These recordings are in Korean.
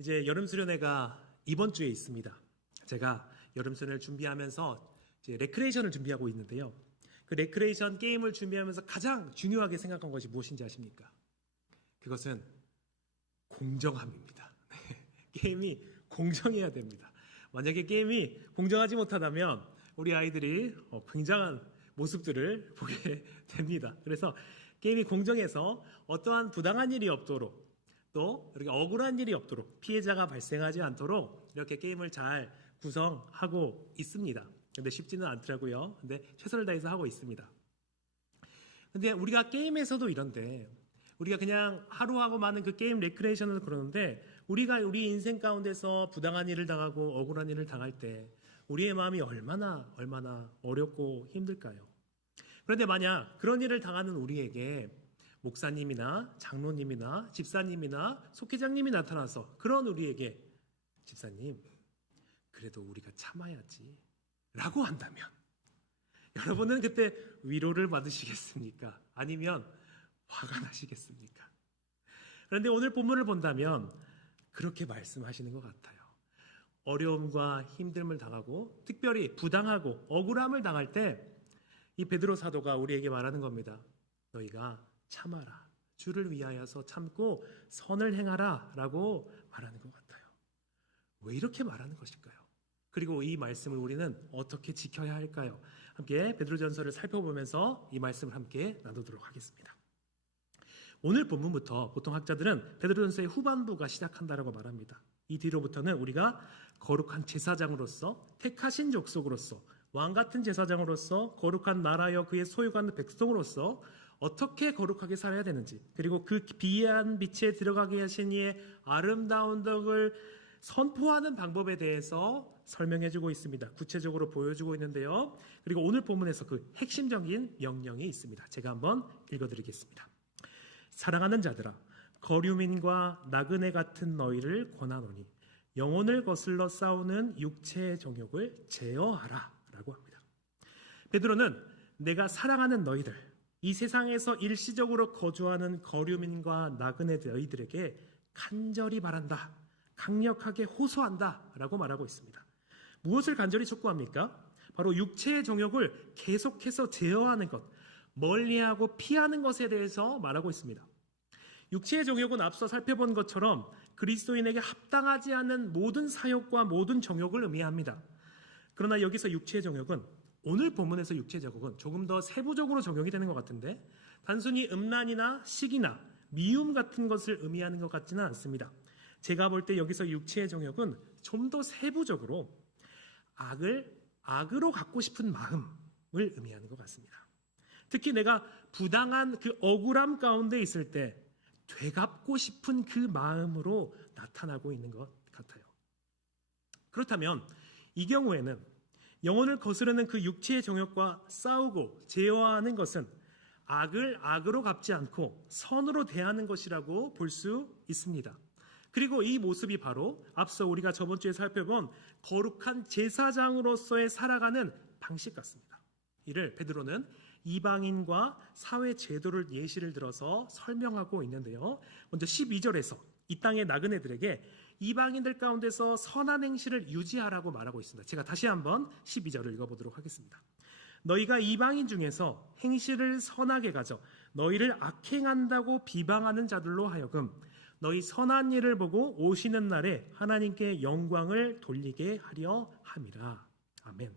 이제 여름 수련회가 이번 주에 있습니다. 제가 여름 수련회를 준비하면서 이제 레크레이션을 준비하고 있는데요. 그 레크레이션 게임을 준비하면서 가장 중요하게 생각한 것이 무엇인지 아십니까? 그것은 공정함입니다. 게임이 공정해야 됩니다. 만약에 게임이 공정하지 못하다면 우리 아이들이 굉장한 모습들을 보게 됩니다. 그래서 게임이 공정해서 어떠한 부당한 일이 없도록 또 이렇게 억울한 일이 없도록 피해자가 발생하지 않도록 이렇게 게임을 잘 구성하고 있습니다. 근데 쉽지는 않더라고요. 근데 최선을 다해서 하고 있습니다. 근데 우리가 게임에서도 이런데 우리가 그냥 하루하고 많은 그 게임 레크레이션을 그러는데 우리가 우리 인생 가운데서 부당한 일을 당하고 억울한 일을 당할 때 우리의 마음이 얼마나 어렵고 힘들까요? 그런데 만약 그런 일을 당하는 우리에게 목사님이나 장로님이나 집사님이나 속회장님이 나타나서 그런 우리에게 집사님 그래도 우리가 참아야지 라고 한다면 여러분은 그때 위로를 받으시겠습니까? 아니면 화가 나시겠습니까? 그런데 오늘 본문을 본다면 그렇게 말씀하시는 것 같아요. 어려움과 힘듦을 당하고 특별히 부당하고 억울함을 당할 때 이 베드로 사도가 우리에게 말하는 겁니다. 너희가 참아라. 주를 위하여서 참고 선을 행하라 라고 말하는 것 같아요. 왜 이렇게 말하는 것일까요? 그리고 이 말씀을 우리는 어떻게 지켜야 할까요? 함께 베드로전서를 살펴보면서 이 말씀을 함께 나누도록 하겠습니다. 오늘 본문부터 보통 학자들은 베드로전서의 후반부가 시작한다라고 말합니다. 이 뒤로부터는 우리가 거룩한 제사장으로서 택하신 족속으로서 왕같은 제사장으로서 거룩한 나라여 그의 소유관 백성으로서 어떻게 거룩하게 살아야 되는지 그리고 그 비한 빛에 들어가게 하신 이의 아름다운 덕을 선포하는 방법에 대해서 설명해주고 있습니다. 구체적으로 보여주고 있는데요. 그리고 오늘 본문에서 그 핵심적인 명령이 있습니다. 제가 한번 읽어드리겠습니다. 사랑하는 자들아 거류민과 나그네 같은 너희를 권하노니 영혼을 거슬러 싸우는 육체의 정욕을 제어하라 라고 합니다. 베드로는 내가 사랑하는 너희들 이 세상에서 일시적으로 거주하는 거류민과 나그네 너희들에게 간절히 바란다 강력하게 호소한다 라고 말하고 있습니다. 무엇을 간절히 촉구합니까? 바로 육체의 정욕을 계속해서 제어하는 것 멀리하고 피하는 것에 대해서 말하고 있습니다. 육체의 정욕은 앞서 살펴본 것처럼 그리스도인에게 합당하지 않은 모든 사욕과 모든 정욕을 의미합니다. 그러나 여기서 육체의 정욕은 오늘 본문에서 육체의 정욕은 조금 더 세부적으로 적용이 되는 것 같은데 단순히 음란이나 식이나 미움 같은 것을 의미하는 것 같지는 않습니다. 제가 볼 때 여기서 육체의 정욕은 좀 더 세부적으로 악으로 갖고 싶은 마음을 의미하는 것 같습니다. 특히 내가 부당한 그 억울함 가운데 있을 때 되갚고 싶은 그 마음으로 나타나고 있는 것 같아요. 그렇다면 이 경우에는 영혼을 거스르는 그 육체의 정욕과 싸우고 제어하는 것은 악을 악으로 갚지 않고 선으로 대하는 것이라고 볼 수 있습니다. 그리고 이 모습이 바로 앞서 우리가 저번 주에 살펴본 거룩한 제사장으로서의 살아가는 방식 같습니다. 이를 베드로는 이방인과 사회 제도를 예시를 들어서 설명하고 있는데요. 먼저 12절에서 이 땅의 나그네들에게 이방인들 가운데서 선한 행실을 유지하라고 말하고 있습니다. 제가 다시 한번 12절을 읽어보도록 하겠습니다. 너희가 이방인 중에서 행실을 선하게 가져 너희를 악행한다고 비방하는 자들로 하여금 너희 선한 일을 보고 오시는 날에 하나님께 영광을 돌리게 하려 함이라. 아멘.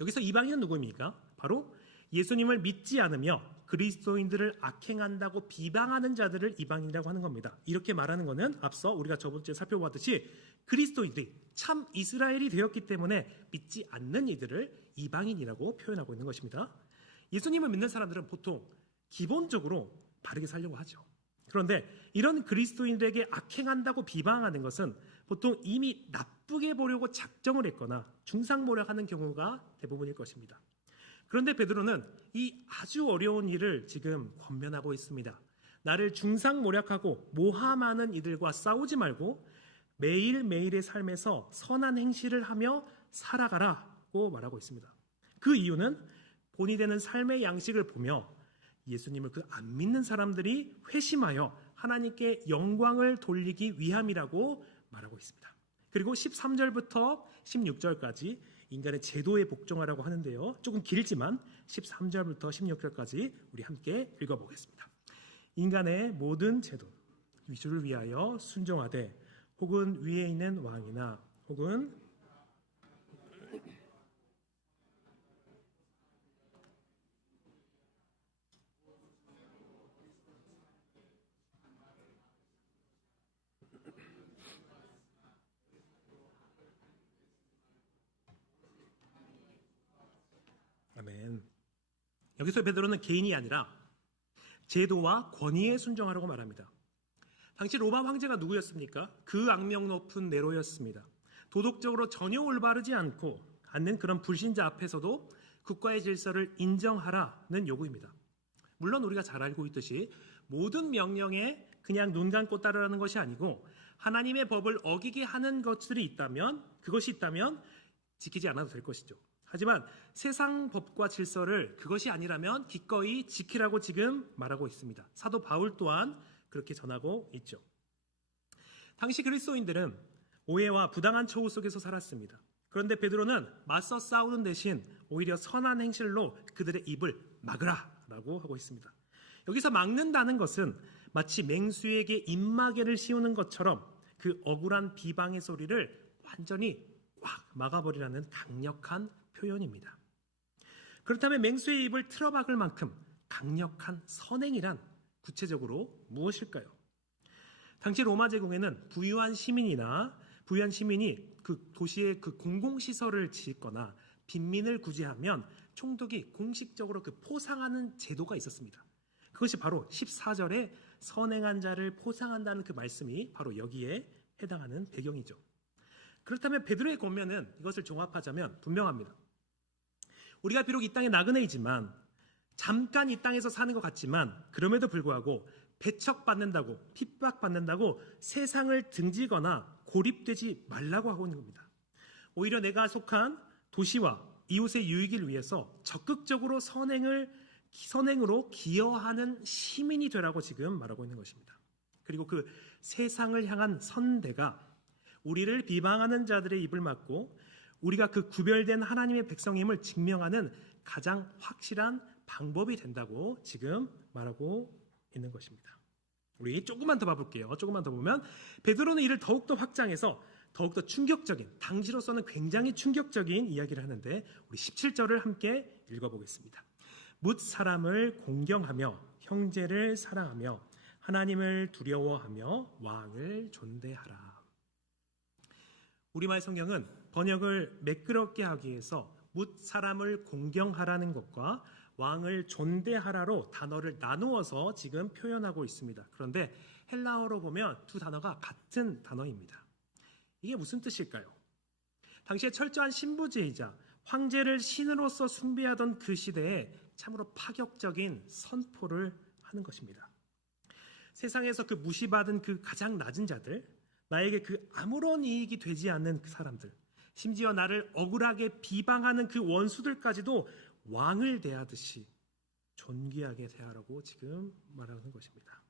여기서 이방인은 누구입니까? 바로 예수님을 믿지 않으며 그리스도인들을 악행한다고 비방하는 자들을 이방인이라고 하는 겁니다. 이렇게 말하는 것은 앞서 우리가 저번 주에 살펴봤듯이 그리스도인들이 참 이스라엘이 되었기 때문에 믿지 않는 이들을 이방인이라고 표현하고 있는 것입니다. 예수님을 믿는 사람들은 보통 기본적으로 바르게 살려고 하죠. 그런데 이런 그리스도인들에게 악행한다고 비방하는 것은 보통 이미 나쁘게 보려고 작정을 했거나 중상모략하는 경우가 대부분일 것입니다. 그런데 베드로는 이 아주 어려운 일을 지금 권면하고 있습니다. 나를 중상모략하고 모함하는 이들과 싸우지 말고 매일매일의 삶에서 선한 행실을 하며 살아가라고 말하고 있습니다. 그 이유는 본이 되는 삶의 양식을 보며 예수님을 그 안 믿는 사람들이 회심하여 하나님께 영광을 돌리기 위함이라고 말하고 있습니다. 그리고 13절부터 16절까지 인간의 제도에 복종하라고 하는데요. 조금 길지만 13절부터 16절까지 우리 함께 읽어보겠습니다. 인간의 모든 제도, 위주를 위하여 순종하되 혹은 위에 있는 왕이나 혹은 아멘. 여기서 베드로는 개인이 아니라 제도와 권위에 순종하라고 말합니다. 당시 로마 황제가 누구였습니까? 그 악명 높은 네로였습니다. 도덕적으로 전혀 올바르지 않는 그런 불신자 앞에서도 국가의 질서를 인정하라는 요구입니다. 물론 우리가 잘 알고 있듯이 모든 명령에 그냥 눈 감고 따르라는 것이 아니고 하나님의 법을 어기게 하는 것들이 있다면, 그것이 있다면 지키지 않아도 될 것이죠. 하지만 세상 법과 질서를 그것이 아니라면 기꺼이 지키라고 지금 말하고 있습니다. 사도 바울 또한 그렇게 전하고 있죠. 당시 그리스도인들은 오해와 부당한 처우 속에서 살았습니다. 그런데 베드로는 맞서 싸우는 대신 오히려 선한 행실로 그들의 입을 막으라라고 하고 있습니다. 여기서 막는다는 것은 마치 맹수에게 입마개를 씌우는 것처럼 그 억울한 비방의 소리를 완전히 꽉 막아버리라는 강력한 표현입니다. 그렇다면 맹수의 입을 틀어박을 만큼 강력한 선행이란 구체적으로 무엇일까요? 당시 로마 제국에는 부유한 시민이 그 도시의 그 공공시설을 짓거나 빈민을 구제하면 총독이 공식적으로 그 포상하는 제도가 있었습니다. 그것이 바로 14절에 선행한 자를 포상한다는 그 말씀이 바로 여기에 해당하는 배경이죠. 그렇다면 베드로의 권면은 이것을 종합하자면 분명합니다. 우리가 비록 이 땅의 나그네이지만 잠깐 이 땅에서 사는 것 같지만 그럼에도 불구하고 배척받는다고 핍박받는다고 세상을 등지거나 고립되지 말라고 하고 있는 겁니다. 오히려 내가 속한 도시와 이웃의 유익을 위해서 적극적으로 선행으로 기여하는 시민이 되라고 지금 말하고 있는 것입니다. 그리고 그 세상을 향한 선대가 우리를 비방하는 자들의 입을 막고 우리가 그 구별된 하나님의 백성임을 증명하는 가장 확실한 방법이 된다고 지금 말하고 있는 것입니다. 우리 조금만 더 봐볼게요. 조금만 더 보면 베드로는 이를 더욱더 확장해서 더욱더 충격적인, 당시로서는 굉장히 충격적인 이야기를 하는데 우리 17절을 함께 읽어보겠습니다. 뭇 사람을 공경하며 형제를 사랑하며 하나님을 두려워하며 왕을 존대하라. 우리말 성경은 번역을 매끄럽게 하기 위해서 뭇 사람을 공경하라는 것과 왕을 존대하라로 단어를 나누어서 지금 표현하고 있습니다. 그런데 헬라어로 보면 두 단어가 같은 단어입니다. 이게 무슨 뜻일까요? 당시에 철저한 신부제이자 황제를 신으로서 숭배하던 그 시대에 참으로 파격적인 선포를 하는 것입니다. 세상에서 그 무시받은 그 가장 낮은 자들, 나에게 그 아무런 이익이 되지 않는 그 사람들, 심지어 나를 억울하게 비방하는 그 원수들까지도 왕을 대하듯이 존귀하게 대하라고 지금 말하는 것입니다.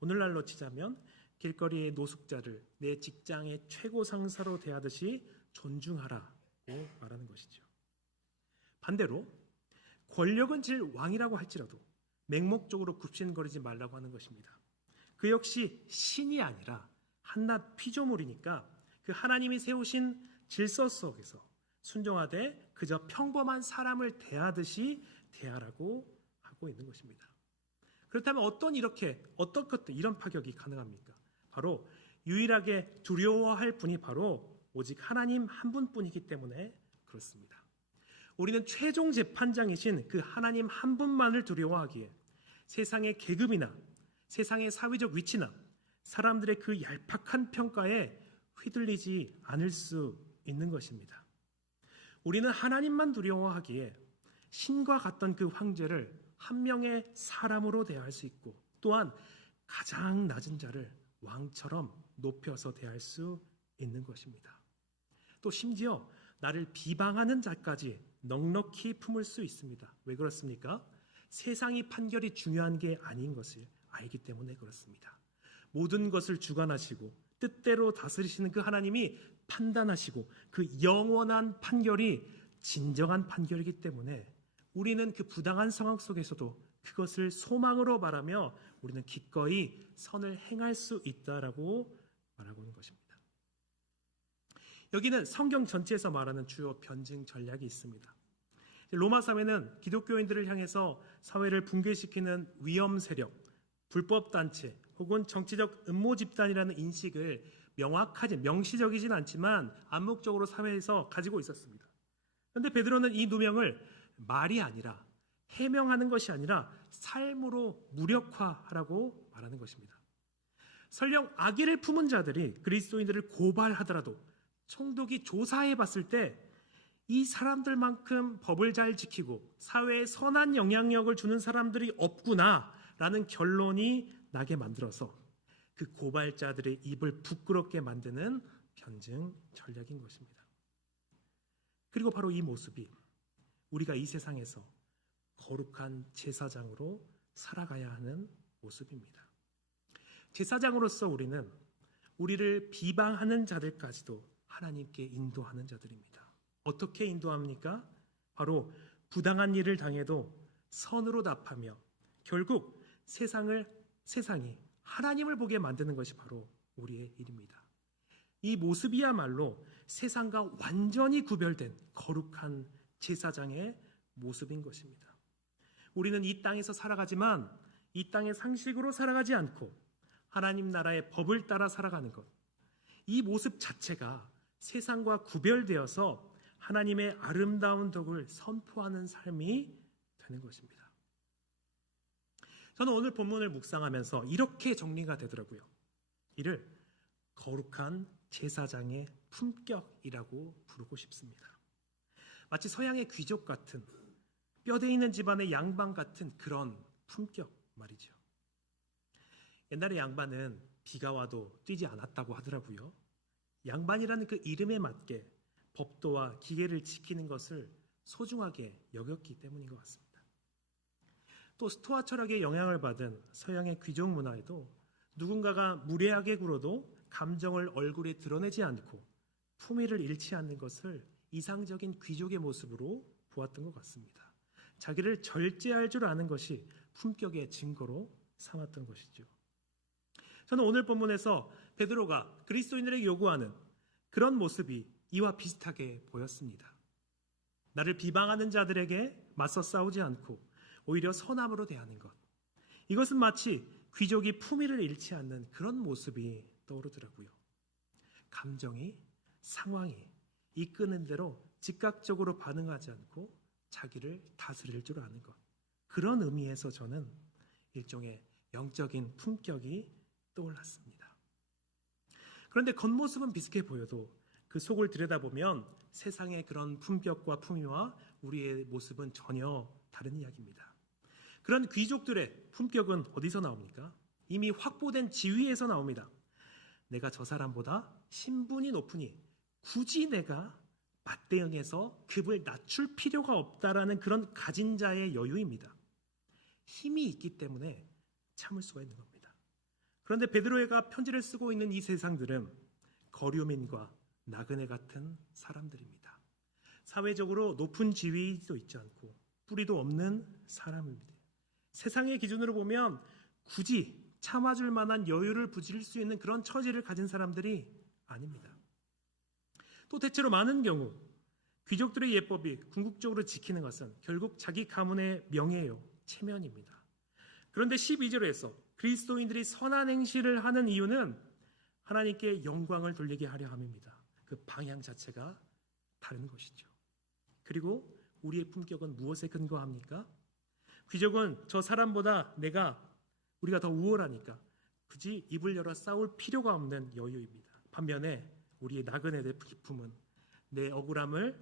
오늘날로 치자면 길거리의 노숙자를 내 직장의 최고 상사로 대하듯이 존중하라고 말하는 것이죠. 반대로 권력은 질 왕이라고 할지라도 맹목적으로 굽신거리지 말라고 하는 것입니다. 그 역시 신이 아니라 한낱 피조물이니까 그 하나님이 세우신 질서 속에서 순종하되 그저 평범한 사람을 대하듯이 대하라고 하고 있는 것입니다. 그렇다면 어떤 것들 이런 파격이 가능합니까? 바로 유일하게 두려워할 분이 바로 오직 하나님 한 분뿐이기 때문에 그렇습니다. 우리는 최종 재판장이신 그 하나님 한 분만을 두려워하기에 세상의 계급이나 세상의 사회적 위치나 사람들의 그 얄팍한 평가에 휘둘리지 않을 수 있는 것입니다. 우리는 하나님만 두려워하기에 신과 같던 그 황제를 한 명의 사람으로 대할 수 있고 또한 가장 낮은 자를 왕처럼 높여서 대할 수 있는 것입니다. 또 심지어 나를 비방하는 자까지 넉넉히 품을 수 있습니다. 왜 그렇습니까? 세상의 판결이 중요한 게 아닌 것을 알기 때문에 그렇습니다. 모든 것을 주관하시고 뜻대로 다스리시는 그 하나님이 판단하시고 그 영원한 판결이 진정한 판결이기 때문에 우리는 그 부당한 상황 속에서도 그것을 소망으로 바라며 우리는 기꺼이 선을 행할 수 있다라고 말하고 있는 것입니다. 여기는 성경 전체에서 말하는 주요 변증 전략이 있습니다. 로마 사회는 기독교인들을 향해서 사회를 붕괴시키는 위험 세력, 불법 단체 혹은 정치적 음모 집단이라는 인식을 명시적이진 않지만 암묵적으로 사회에서 가지고 있었습니다. 그런데 베드로는 이 누명을 말이 아니라 해명하는 것이 아니라 삶으로 무력화하라고 말하는 것입니다. 설령 악의를 품은 자들이 그리스도인들을 고발하더라도 총독이 조사해 봤을 때 이 사람들만큼 법을 잘 지키고 사회에 선한 영향력을 주는 사람들이 없구나라는 결론이 나게 만들어서 그 고발자들의 입을 부끄럽게 만드는 변증 전략인 것입니다. 그리고 바로 이 모습이 우리가 이 세상에서 거룩한 제사장으로 살아가야 하는 모습입니다. 제사장으로서 우리는 우리를 비방하는 자들까지도 하나님께 인도하는 자들입니다. 어떻게 인도합니까? 바로 부당한 일을 당해도 선으로 답하며 결국 세상이 하나님을 보게 만드는 것이 바로 우리의 일입니다. 이 모습이야말로 세상과 완전히 구별된 거룩한 제사장의 모습인 것입니다. 우리는 이 땅에서 살아가지만 이 땅의 상식으로 살아가지 않고 하나님 나라의 법을 따라 살아가는 것, 이 모습 자체가 세상과 구별되어서 하나님의 아름다운 덕을 선포하는 삶이 되는 것입니다. 저는 오늘 본문을 묵상하면서 이렇게 정리가 되더라고요. 이를 거룩한 제사장의 품격이라고 부르고 싶습니다. 마치 서양의 귀족 같은 뼈대 있는 집안의 양반 같은 그런 품격 말이죠. 옛날에 양반은 비가 와도 뛰지 않았다고 하더라고요. 양반이라는 그 이름에 맞게 법도와 기계를 지키는 것을 소중하게 여겼기 때문인 것 같습니다. 또 스토아 철학의 영향을 받은 서양의 귀족 문화에도 누군가가 무례하게 굴어도 감정을 얼굴에 드러내지 않고 품위를 잃지 않는 것을 이상적인 귀족의 모습으로 보았던 것 같습니다. 자기를 절제할 줄 아는 것이 품격의 증거로 삼았던 것이죠. 저는 오늘 본문에서 베드로가 그리스도인들에게 요구하는 그런 모습이 이와 비슷하게 보였습니다. 나를 비방하는 자들에게 맞서 싸우지 않고 오히려 선함으로 대하는 것. 이것은 마치 귀족이 품위를 잃지 않는 그런 모습이 떠오르더라고요. 감정이, 상황이 이끄는 대로 즉각적으로 반응하지 않고 자기를 다스릴 줄 아는 것. 그런 의미에서 저는 일종의 영적인 품격이 떠올랐습니다. 그런데 겉모습은 비슷해 보여도 그 속을 들여다보면 세상의 그런 품격과 품위와 우리의 모습은 전혀 다른 이야기입니다. 그런 귀족들의 품격은 어디서 나옵니까? 이미 확보된 지위에서 나옵니다. 내가 저 사람보다 신분이 높으니 굳이 내가 맞대응해서 급을 낮출 필요가 없다라는 그런 가진 자의 여유입니다. 힘이 있기 때문에 참을 수가 있는 겁니다. 그런데 베드로가 편지를 쓰고 있는 이 세상들은 거류민과 나그네 같은 사람들입니다. 사회적으로 높은 지위도 있지 않고 뿌리도 없는 사람입니다. 세상의 기준으로 보면 굳이 참아줄 만한 여유를 부릴 수 있는 그런 처지를 가진 사람들이 아닙니다. 또 대체로 많은 경우 귀족들의 예법이 궁극적으로 지키는 것은 결국 자기 가문의 명예요, 체면입니다. 그런데 12절에서 그리스도인들이 선한 행실을 하는 이유는 하나님께 영광을 돌리게 하려 함입니다. 그 방향 자체가 다른 것이죠. 그리고 우리의 품격은 무엇에 근거합니까? 귀족은 저 사람보다 우리가 더 우월하니까 굳이 입을 열어 싸울 필요가 없는 여유입니다. 반면에 우리의 나그네의 기품은 내 억울함을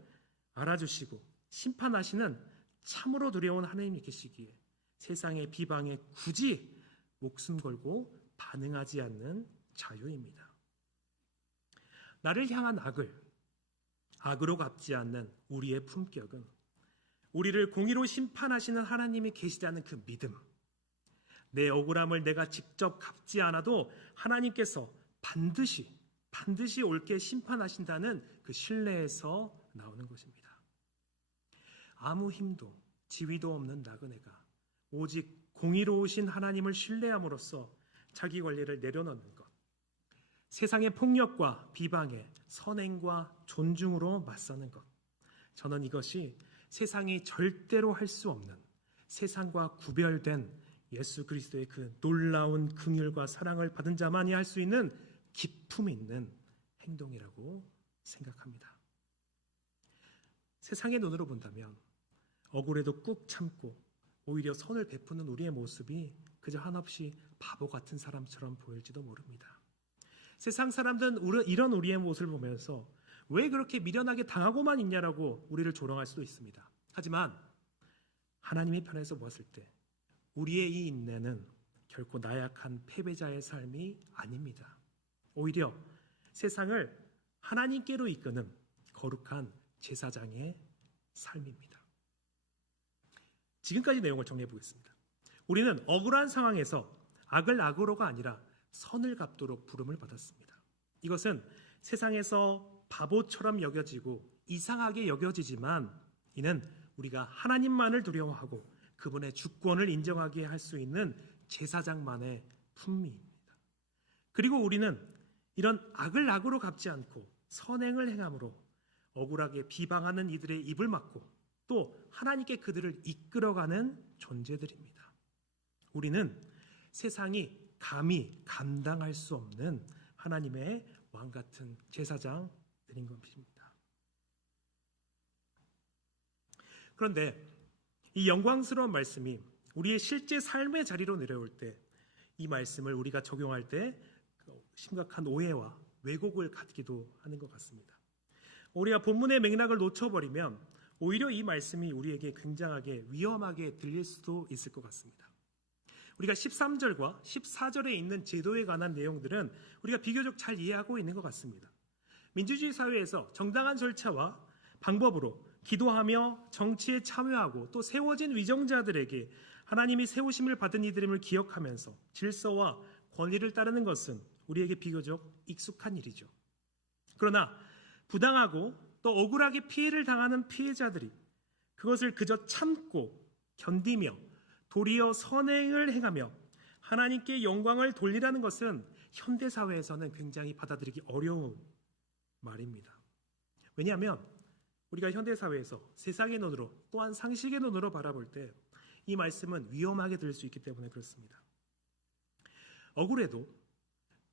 알아주시고 심판하시는 참으로 두려운 하나님이 계시기에 세상의 비방에 굳이 목숨 걸고 반응하지 않는 자유입니다. 나를 향한 악으로 갚지 않는 우리의 품격은 우리를 공의로 심판하시는 하나님이 계시다는 그 믿음, 내 억울함을 내가 직접 갚지 않아도 하나님께서 반드시 옳게 심판하신다는 그 신뢰에서 나오는 것입니다. 아무 힘도 지위도 없는 나그네가 오직 공의로우신 하나님을 신뢰함으로써 자기 권리를 내려놓는 것, 세상의 폭력과 비방에 선행과 존중으로 맞서는 것, 저는 이것이 세상이 절대로 할 수 없는 세상과 구별된 예수 그리스도의 그 놀라운 긍휼과 사랑을 받은 자만이 할 수 있는 기품 있는 행동이라고 생각합니다. 세상의 눈으로 본다면 억울해도 꾹 참고 오히려 선을 베푸는 우리의 모습이 그저 한없이 바보 같은 사람처럼 보일지도 모릅니다. 세상 사람들은 이런 우리의 모습을 보면서 왜 그렇게 미련하게 당하고만 있냐라고 우리를 조롱할 수도 있습니다. 하지만 하나님의 편에서 보았을 때 우리의 이 인내는 결코 나약한 패배자의 삶이 아닙니다. 오히려 세상을 하나님께로 이끄는 거룩한 제사장의 삶입니다. 지금까지 내용을 정리해 보겠습니다. 우리는 억울한 상황에서 악을 악으로가 아니라 선을 갚도록 부름을 받았습니다. 이것은 세상에서 바보처럼 여겨지고 이상하게 여겨지지만 이는 우리가 하나님만을 두려워하고 그분의 주권을 인정하게 할 수 있는 제사장만의 품위입니다. 그리고 우리는 이런 악을 악으로 갚지 않고 선행을 행함으로 억울하게 비방하는 이들의 입을 막고 또 하나님께 그들을 이끌어가는 존재들입니다. 우리는 세상이 감히 감당할 수 없는 하나님의 왕 같은 제사장들인 것입니다. 그런데 이 영광스러운 말씀이 우리의 실제 삶의 자리로 내려올 때 이 말씀을 우리가 적용할 때 심각한 오해와 왜곡을 갖기도 하는 것 같습니다. 우리가 본문의 맥락을 놓쳐버리면 오히려 이 말씀이 우리에게 굉장하게 위험하게 들릴 수도 있을 것 같습니다. 우리가 13절과 14절에 있는 제도에 관한 내용들은 우리가 비교적 잘 이해하고 있는 것 같습니다. 민주주의 사회에서 정당한 절차와 방법으로 기도하며 정치에 참여하고 또 세워진 위정자들에게 하나님이 세우심을 받은 이들임을 기억하면서 질서와 권리를 따르는 것은 우리에게 비교적 익숙한 일이죠. 그러나 부당하고 또 억울하게 피해를 당하는 피해자들이 그것을 그저 참고 견디며 도리어 선행을 행하며 하나님께 영광을 돌리라는 것은 현대사회에서는 굉장히 받아들이기 어려운 말입니다. 왜냐하면 우리가 현대사회에서 세상의 눈으로 또한 상식의 눈으로 바라볼 때 이 말씀은 위험하게 들릴 수 있기 때문에 그렇습니다. 억울해도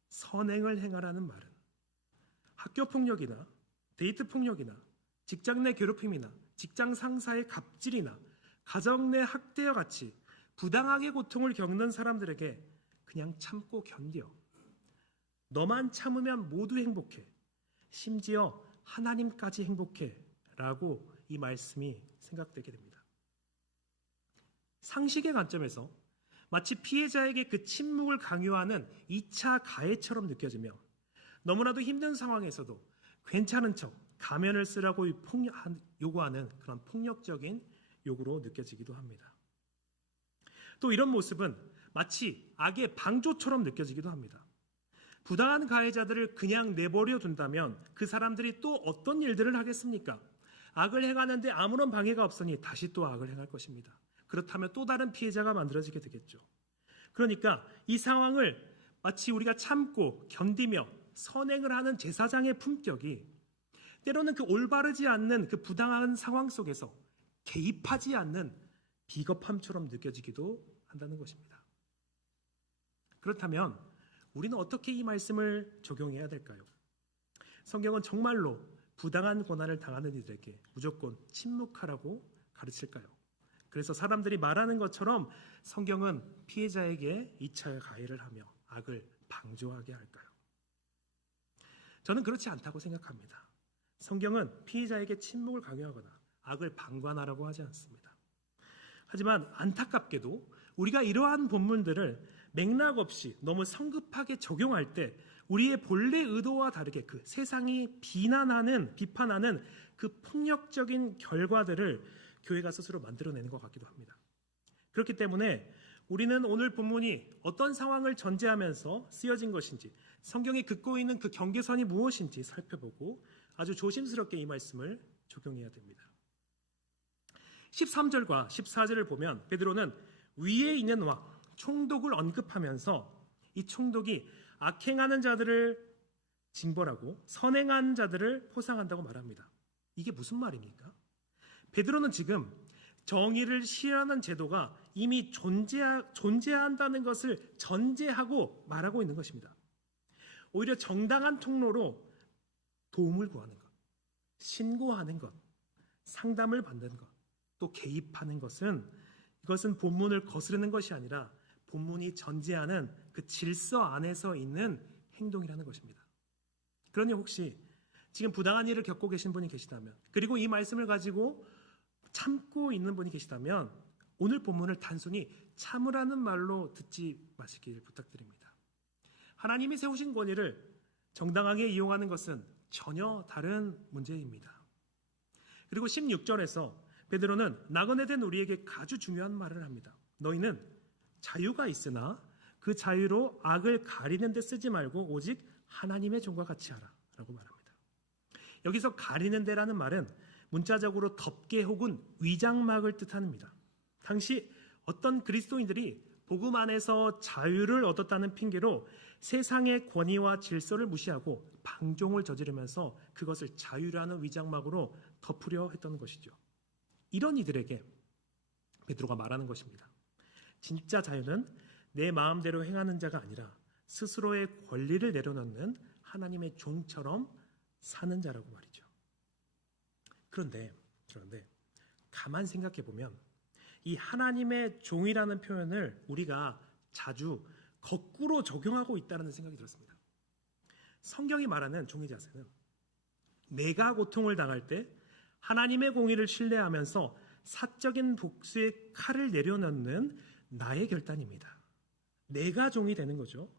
선행을 행하라는 말은 학교 폭력이나 데이트 폭력이나 직장 내 괴롭힘이나 직장 상사의 갑질이나 가정 내 학대와 같이 부당하게 고통을 겪는 사람들에게 그냥 참고 견뎌. 너만 참으면 모두 행복해. 심지어 하나님까지 행복해. 라고 이 말씀이 생각되게 됩니다. 상식의 관점에서 마치 피해자에게 그 침묵을 강요하는 2차 가해처럼 느껴지며 너무나도 힘든 상황에서도 괜찮은 척 가면을 쓰라고 요구하는 그런 폭력적인 요구로 느껴지기도 합니다. 또 이런 모습은 마치 악의 방조처럼 느껴지기도 합니다. 부당한 가해자들을 그냥 내버려 둔다면 그 사람들이 또 어떤 일들을 하겠습니까? 악을 행하는데 아무런 방해가 없으니 다시 또 악을 행할 것입니다. 그렇다면 또 다른 피해자가 만들어지게 되겠죠. 그러니까 이 상황을 마치 우리가 참고 견디며 선행을 하는 제사장의 품격이 때로는 그 올바르지 않는 그 부당한 상황 속에서 개입하지 않는 비겁함처럼 느껴지기도 한다는 것입니다. 그렇다면 우리는 어떻게 이 말씀을 적용해야 될까요? 성경은 정말로 부당한 고난을 당하는 이들에게 무조건 침묵하라고 가르칠까요? 그래서 사람들이 말하는 것처럼 성경은 피해자에게 2차 가해를 하며 악을 방조하게 할까요? 저는 그렇지 않다고 생각합니다. 성경은 피해자에게 침묵을 강요하거나 악을 방관하라고 하지 않습니다. 하지만 안타깝게도 우리가 이러한 본문들을 맥락 없이 너무 성급하게 적용할 때 우리의 본래 의도와 다르게 그 세상이 비판하는 그 폭력적인 결과들을 교회가 스스로 만들어내는 것 같기도 합니다. 그렇기 때문에 우리는 오늘 본문이 어떤 상황을 전제하면서 쓰여진 것인지, 성경이 긋고 있는 그 경계선이 무엇인지 살펴보고 아주 조심스럽게 이 말씀을 적용해야 됩니다. 13절과 14절을 보면 베드로는 위에 있는 왕, 총독을 언급하면서 이 총독이 악행하는 자들을 징벌하고 선행한 자들을 포상한다고 말합니다. 이게 무슨 말입니까? 베드로는 지금 정의를 시하는 제도가 이미 존재한다는 것을 전제하고 말하고 있는 것입니다. 오히려 정당한 통로로 도움을 구하는 것, 신고하는 것, 상담을 받는 것, 또 개입하는 것은 이것은 본문을 거스르는 것이 아니라 본문이 전제하는 그 질서 안에서 있는 행동이라는 것입니다. 그러니 혹시 지금 부당한 일을 겪고 계신 분이 계시다면, 그리고 이 말씀을 가지고 참고 있는 분이 계시다면 오늘 본문을 단순히 참으라는 말로 듣지 마시길 부탁드립니다. 하나님이 세우신 권위를 정당하게 이용하는 것은 전혀 다른 문제입니다. 그리고 16절에서 베드로는 나그네 된 우리에게 아주 중요한 말을 합니다. 너희는 자유가 있으나 그 자유로 악을 가리는 데 쓰지 말고 오직 하나님의 종과 같이 하라 라고 말합니다. 여기서 가리는 데라는 말은 문자적으로 덮개 혹은 위장막을 뜻합니다. 당시 어떤 그리스도인들이 복음 안에서 자유를 얻었다는 핑계로 세상의 권위와 질서를 무시하고 방종을 저지르면서 그것을 자유라는 위장막으로 덮으려 했던 것이죠. 이런 이들에게 베드로가 말하는 것입니다. 진짜 자유는 내 마음대로 행하는 자가 아니라 스스로의 권리를 내려놓는 하나님의 종처럼 사는 자라고 말이죠. 그런데 가만 생각해 보면 이 하나님의 종이라는 표현을 우리가 자주 거꾸로 적용하고 있다는 생각이 들었습니다. 성경이 말하는 종의 자세는 내가 고통을 당할 때 하나님의 공의를 신뢰하면서 사적인 복수의 칼을 내려놓는 나의 결단입니다. 내가 종이 되는 거죠.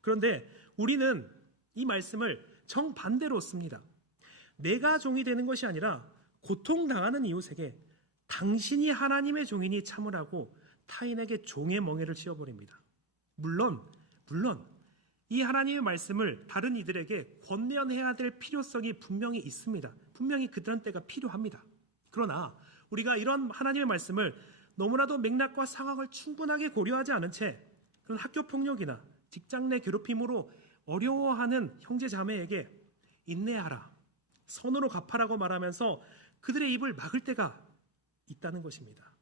그런데 우리는 이 말씀을 정반대로 씁니다. 내가 종이 되는 것이 아니라 고통당하는 이웃에게 당신이 하나님의 종이니 참으라고 타인에게 종의 멍에를 씌워버립니다. 물론 이 하나님의 말씀을 다른 이들에게 권면해야 될 필요성이 분명히 있습니다. 분명히 그런 때가 필요합니다. 그러나 우리가 이런 하나님의 말씀을 너무나도 맥락과 상황을 충분하게 고려하지 않은 채 그런 학교폭력이나 직장 내 괴롭힘으로 어려워하는 형제 자매에게 인내하라, 선으로 갚아라고 말하면서 그들의 입을 막을 때가 있다는 것입니다.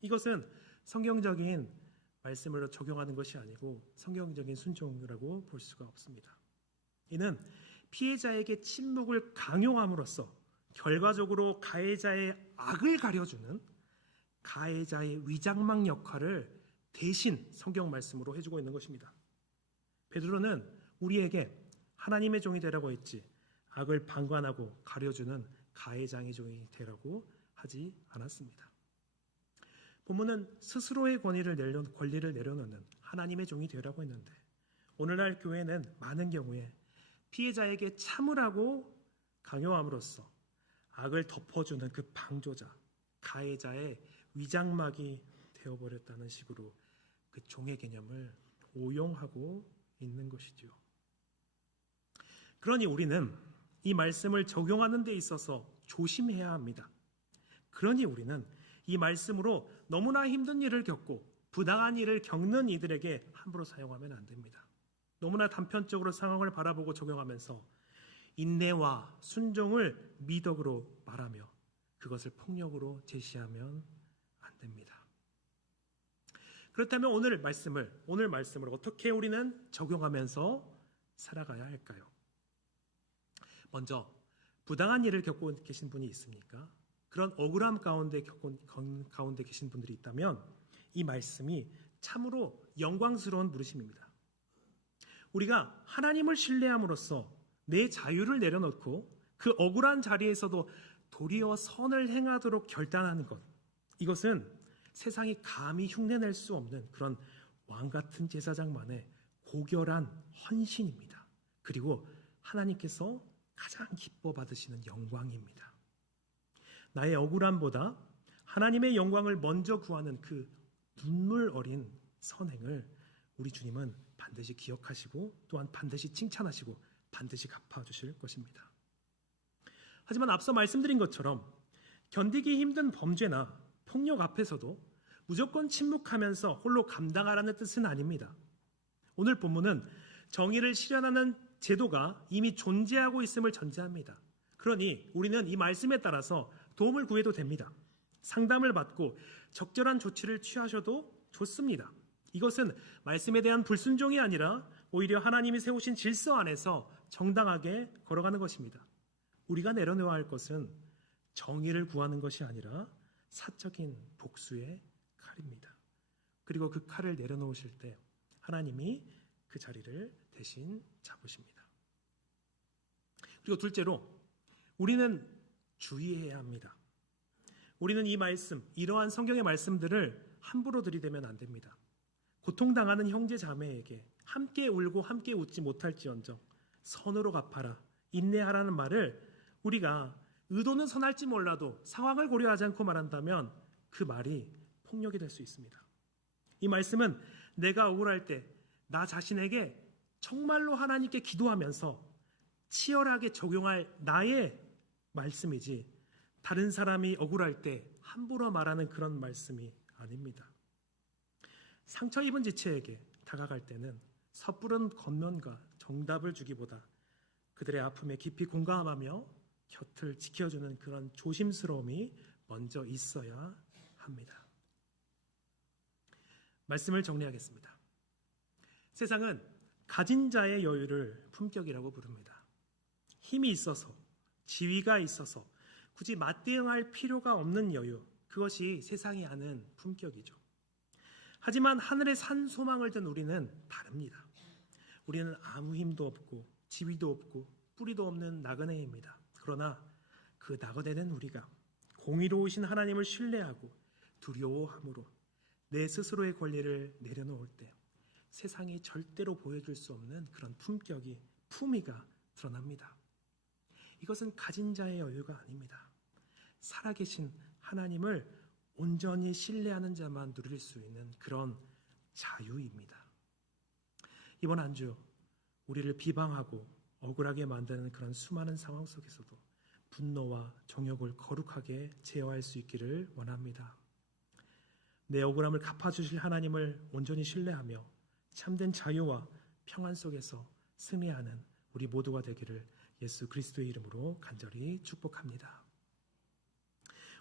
이것은 성경적인 말씀으로 적용하는 것이 아니고 성경적인 순종이라고 볼 수가 없습니다. 이는 피해자에게 침묵을 강요함으로써 결과적으로 가해자의 악을 가려주는 가해자의 위장막 역할을 대신 성경 말씀으로 해주고 있는 것입니다. 베드로는 우리에게 하나님의 종이 되라고 했지 악을 방관하고 가려주는 가해자의 종이 되라고 하지 않았습니다. 본문은 스스로의 권리를 내려놓는 하나님의 종이 되라고 했는데 오늘날 교회는 많은 경우에 피해자에게 참으라고 강요함으로써 악을 덮어주는 그 방조자, 가해자의 위장막이 되어버렸다는 식으로 그 종의 개념을 오용하고 있는 것이죠. 그러니 우리는 이 말씀을 적용하는 데 있어서 조심해야 합니다. 그러니 우리는 이 말씀으로 너무나 힘든 일을 겪고 부당한 일을 겪는 이들에게 함부로 사용하면 안 됩니다. 너무나 단편적으로 상황을 바라보고 적용하면서 인내와 순종을 미덕으로 말하며 그것을 폭력으로 제시하면 안 됩니다. 그렇다면 오늘 말씀을 어떻게 우리는 적용하면서 살아가야 할까요? 먼저 부당한 일을 겪고 계신 분이 있습니까? 그런 억울함 가운데 계신 분들이 있다면 이 말씀이 참으로 영광스러운 부르심입니다. 우리가 하나님을 신뢰함으로써 내 자유를 내려놓고 그 억울한 자리에서도 도리어 선을 행하도록 결단하는 것, 이것은 세상이 감히 흉내낼 수 없는 그런 왕같은 제사장만의 고결한 헌신입니다. 그리고 하나님께서 가장 기뻐 받으시는 영광입니다. 나의 억울함보다 하나님의 영광을 먼저 구하는 그 눈물 어린 선행을 우리 주님은 반드시 기억하시고 또한 반드시 칭찬하시고 반드시 갚아주실 것입니다. 하지만 앞서 말씀드린 것처럼 견디기 힘든 범죄나 폭력 앞에서도 무조건 침묵하면서 홀로 감당하라는 뜻은 아닙니다. 오늘 본문은 정의를 실현하는 제도가 이미 존재하고 있음을 전제합니다. 그러니 우리는 이 말씀에 따라서 도움을 구해도 됩니다. 상담을 받고 적절한 조치를 취하셔도 좋습니다. 이것은 말씀에 대한 불순종이 아니라 오히려 하나님이 세우신 질서 안에서 정당하게 걸어가는 것입니다. 우리가 내려놓아야 할 것은 정의를 구하는 것이 아니라 사적인 복수의 칼입니다. 그리고 그 칼을 내려놓으실 때 하나님이 그 자리를 대신 잡으십니다. 그리고 둘째로 우리는 주의해야 합니다. 우리는 이 말씀, 이러한 성경의 말씀들을 함부로 들이대면 안 됩니다. 고통당하는 형제 자매에게 함께 울고 함께 웃지 못할지언정 선으로 갚아라, 인내하라는 말을 우리가 의도는 선할지 몰라도 상황을 고려하지 않고 말한다면 그 말이 폭력이 될 수 있습니다. 이 말씀은 내가 억울할 때 나 자신에게 정말로 하나님께 기도하면서 치열하게 적용할 나의 말씀이지 다른 사람이 억울할 때 함부로 말하는 그런 말씀이 아닙니다. 상처 입은 지체에게 다가갈 때는 섣부른 겉면과 정답을 주기보다 그들의 아픔에 깊이 공감하며 곁을 지켜주는 그런 조심스러움이 먼저 있어야 합니다. 말씀을 정리하겠습니다. 세상은 가진 자의 여유를 품격이라고 부릅니다. 힘이 있어서, 지위가 있어서 굳이 맞대응할 필요가 없는 여유, 그것이 세상이 아는 품격이죠. 하지만 하늘의 산 소망을 든 우리는 다릅니다. 우리는 아무 힘도 없고 지위도 없고 뿌리도 없는 나그네입니다. 그러나 그 나그네는 우리가 공의로우신 하나님을 신뢰하고 두려워함으로 내 스스로의 권리를 내려놓을 때 세상이 절대로 보여줄 수 없는 그런 품격이, 품위가 드러납니다. 이것은 가진 자의 여유가 아닙니다. 살아계신 하나님을 온전히 신뢰하는 자만 누릴 수 있는 그런 자유입니다. 이번 한 주 우리를 비방하고 억울하게 만드는 그런 수많은 상황 속에서도 분노와 정욕을 거룩하게 제어할 수 있기를 원합니다. 내 억울함을 갚아주실 하나님을 온전히 신뢰하며 참된 자유와 평안 속에서 승리하는 우리 모두가 되기를 예수 그리스도의 이름으로 간절히 축복합니다.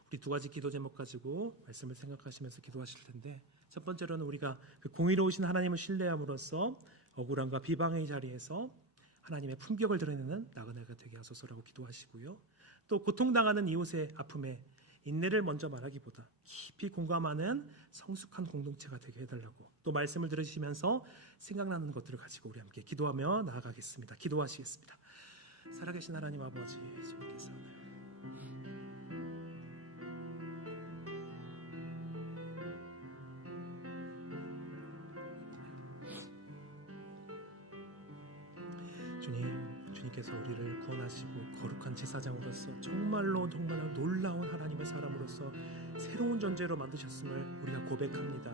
우리 두 가지 기도 제목 가지고 말씀을 생각하시면서 기도하실 텐데, 첫 번째로는 우리가 그 공의로우신 하나님을 신뢰함으로써 억울함과 비방의 자리에서 하나님의 품격을 드러내는 나그네가 되게 하소서라고 기도하시고요. 또 고통당하는 이웃의 아픔에 인내를 먼저 말하기보다 깊이 공감하는 성숙한 공동체가 되게 해달라고, 또 말씀을 들으시면서 생각나는 것들을 가지고 우리 함께 기도하며 나아가겠습니다. 기도하시겠습니다. 살아계신 하나님 아버지, 주님께서 주님께서 우리를 구원하시고 거룩한 제사장으로서 정말로 놀라운 하나님의 사람으로서 새로운 존재로 만드셨음을 우리가 고백합니다.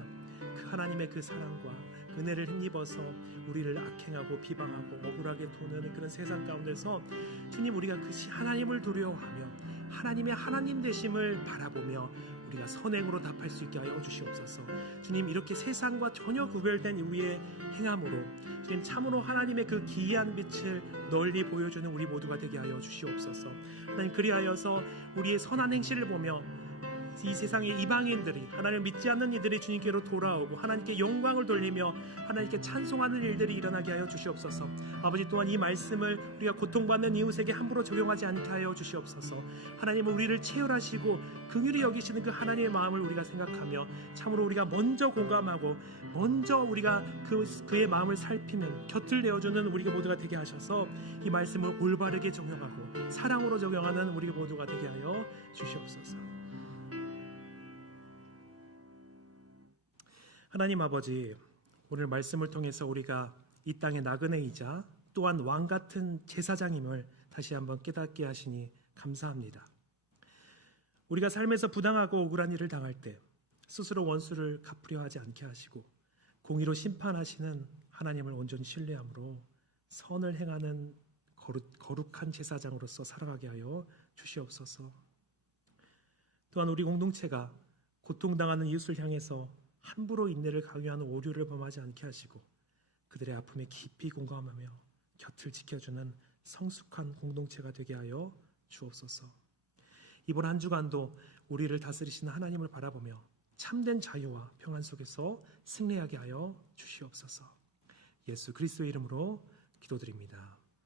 그 하나님의 그 사랑과 은혜를 힘입어서 우리를 악행하고 비방하고 억울하게 도는 그런 세상 가운데서 주님, 우리가 그 하나님을 두려워하며 하나님의 하나님 되심을 바라보며 우리가 선행으로 답할 수 있게 하여 주시옵소서. 주님, 이렇게 세상과 전혀 구별된 이후의 행함으로 주님 참으로 하나님의 그 기이한 빛을 널리 보여주는 우리 모두가 되게 하여 주시옵소서. 하나님, 그리하여서 우리의 선한 행실을 보며 이 세상의 이방인들이, 하나님을 믿지 않는 이들이 주님께로 돌아오고 하나님께 영광을 돌리며 하나님께 찬송하는 일들이 일어나게 하여 주시옵소서. 아버지, 또한 이 말씀을 우리가 고통받는 이웃에게 함부로 적용하지 않게 하여 주시옵소서. 하나님은 우리를 체휼하시고 긍휼히 여기시는 그 하나님의 마음을 우리가 생각하며 참으로 우리가 먼저 공감하고 먼저 우리가 그의 마음을 살피면 곁을 내어주는 우리가 모두가 되게 하셔서 이 말씀을 올바르게 적용하고 사랑으로 적용하는 우리 모두가 되게 하여 주시옵소서. 하나님 아버지, 오늘 말씀을 통해서 우리가 이 땅의 나그네이자 또한 왕 같은 제사장임을 다시 한번 깨닫게 하시니 감사합니다. 우리가 삶에서 부당하고 억울한 일을 당할 때 스스로 원수를 갚으려 하지 않게 하시고 공의로 심판하시는 하나님을 온전히 신뢰함으로 선을 행하는 거룩한 제사장으로서 살아가게 하여 주시옵소서. 또한 우리 공동체가 고통당하는 이웃을 향해서 함부로 인내를 강요하는 오류를 범하지 않게 하시고 그들의 아픔에 깊이 공감하며 곁을 지켜주는 성숙한 공동체가 되게 하여 주옵소서. 이번 한 주간도 우리를 다스리시는 하나님을 바라보며 참된 자유와 평안 속에서 승리하게 하여 주시옵소서. 예수 그리스도의 이름으로 기도드립니다.